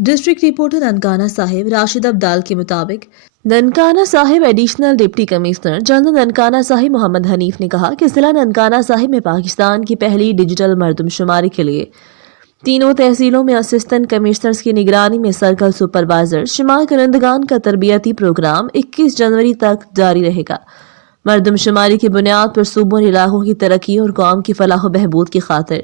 District reporter Nankana Sahib Rashid Abdal के मुताबिक Nankana Sahib additional deputy commissioner general Nankana Sahib Mohammad Hanif ने कहा कि जिला ननकाना साहिब में पाकिस्तान की पहली डिजिटल मरदमशुमारी के लिए तीनों तहसीलों में असिस्टेंट कमिश्नर्स की निगरानी में सर्कल सुपरवाइजर शुमार करंदगान का तरबियती प्रोग्राम 21 जनवरी तक जारी रहेगा। मरदमशुमारी की बुनियाद पर सूबों और इलाकों की तरक्की और कौम की फलाह बहबूद की खातिर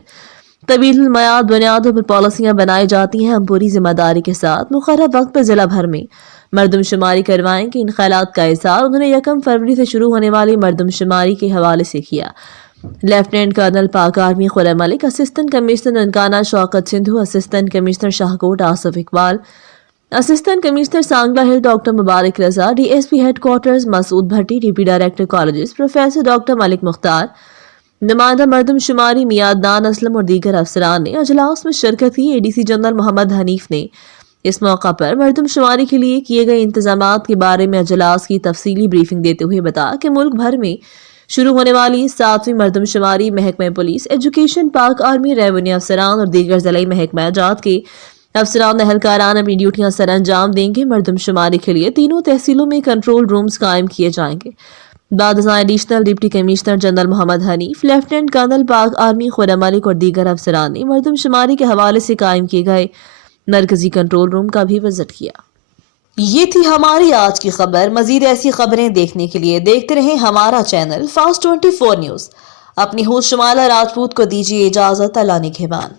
तवील मयाद बुनियादों पर पॉलिसियां बनाई जाती हैं। हम पूरी जिम्मेदारी के साथ मुकर्रर वक्त पर जिला भर में मरदमशुमारी करवाएंगे। इन ख्यालात का इज़हार उन्होंने 1 फरवरी से शुरू होने वाली मरदमशुमारी के हवाले से किया। Lieutenant colonel Pak army Khurram Malik, assistant commissioner Nankana Shaukat Sindhu, assistant commissioner Shahkot Asif Iqbal, assistant commissioner Sangla Hill doctor Mubarak Raza, DSP headquarters Masood Bhatti, DP director colleges professor doctor Malik Mukhtar, नुमाइंदा मरदमशुमारी मियां अदनान असलम और दीगर अफसरान ने अजलास में शिरकत की। ADC जनरल मोहम्मद हनीफ ने इस मौका पर मरदमशुमारी के लिए किए गए इंतजामात के बारे में अजलास की तफसीली ब्रीफिंग देते हुए बताया कि मुल्क भर में शुरू होने वाली 7वीं मरदमशुमारी महकमा पुलिस, एजुकेशन, पाक आर्मी, रेवेन्यू अफसरान और दीगर ज़िला महकमा जात के अफसरान एहलकारान अपनी ड्यूटियां सर अंजाम देंगे। मरदमशुमारी के लिए तीनों तहसीलों में कंट्रोल रूम्स कायम किए जाएंगे। बाद additional deputy commissioner general Mohammad Hanif, lieutenant colonel Pak army Khurram Malik और दीगर अफसरान ने मरदमशुमारी के हवाले से कायम किए गए मरकजी कंट्रोल रूम का भी विजिट किया। ये थी हमारी आज की खबर। मजीद ऐसी खबरें देखने के लिए देखते रहें हमारा चैनल फास्ट 24 न्यूज। अपनी होस्ट शुमाला राजपूत को दीजिए इजाजत। अल्लाह निगहबान।